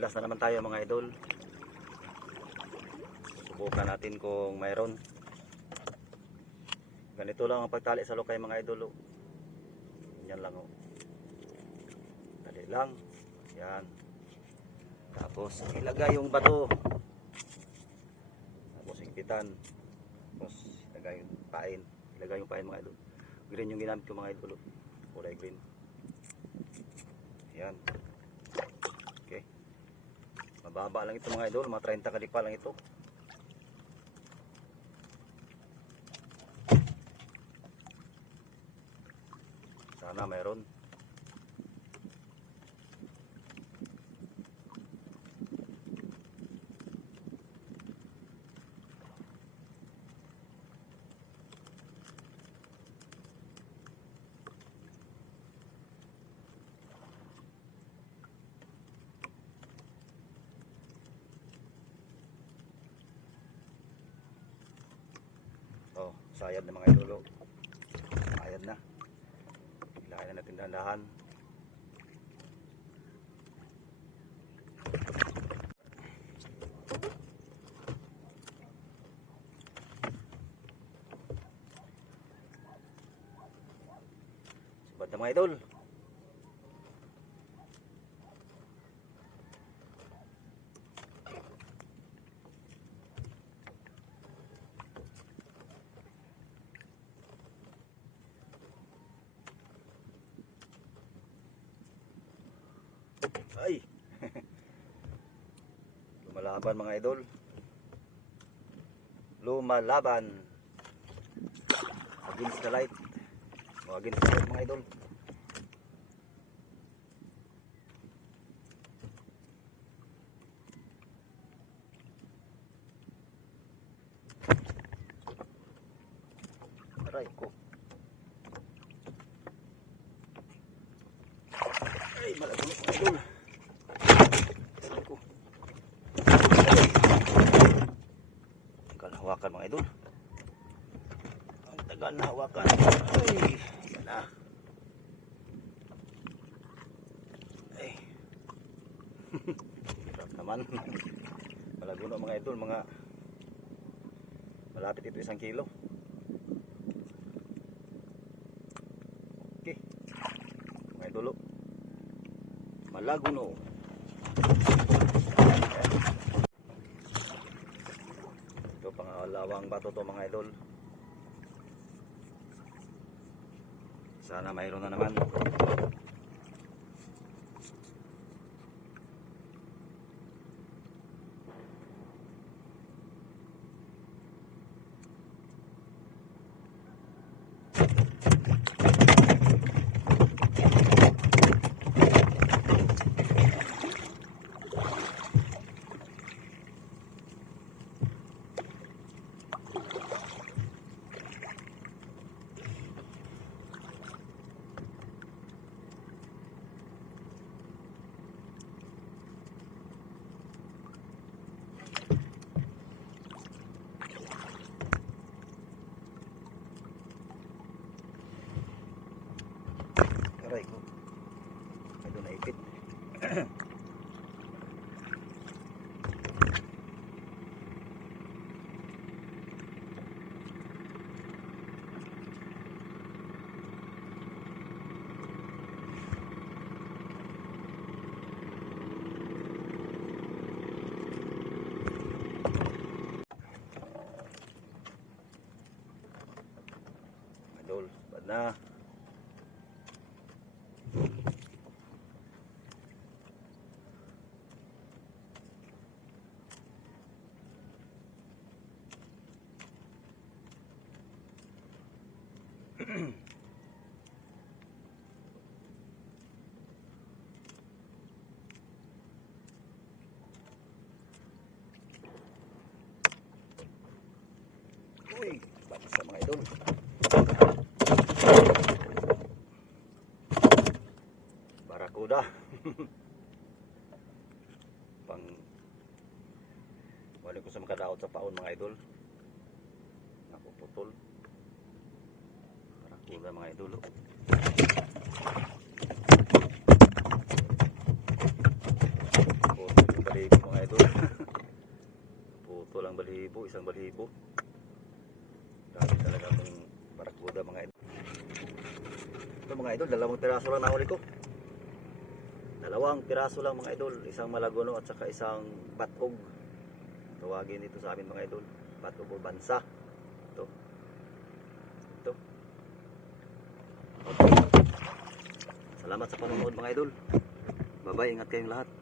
Last na naman tayo mga idol. Subukan natin kung mayroon. Ganito lang ang pagtali sa lokay mga idol. oh. Yan lang oh. Tali lang. Yan. Tapos ilagay yung bato. Tapos higpitan. Tapos ilagay yung pain. Ilagay yung pain mga idol. Green yung ginamit ko mga idol. oh. Kulay green. Yan. Mababa lang ito mga idol. Mga 30 kalipa lang ito. Sana mayroon. Oh, sayad na mga idolo. Sayad na. Kailangan na natin dahan Subad na mga idol. Ay. Lumalaban mga idol. Lumalaban. Against the light. O against the light mga idol. Aray ko. Ay, malagulo mga idol. Aray ko. Tagal hawakan mga idol. Ang tagal na hawakan. Ay, yan na. Ay. Hirap naman. Malagulo mga idol, mga malapit ito isang kilo. Okay. Mga idolo. Malaguno. Ito pangalawang bato to mga idol. Sana mayroon na naman. Aray ko. Doon naipit. Bad na. Uy, bad sa mga idol. Barakuda. Pang wala ko sa makadaot sa paon mga idol. Napuputol. Diba mga idolo? Puto yung balibo mga idolo. Puto lang balibo, isang balibo. Dami talaga itong barakuda mga idol. Ito mga idol, dalawang piraso lang nahuli ko. Dalawang piraso lang mga idol. Isang malagono at saka isang batog. Tawagin ito sa amin mga idol. Batog o bansa. Ito. Ito. Salamat sa panonood mga idol. Bye-bye, ingat kayong lahat.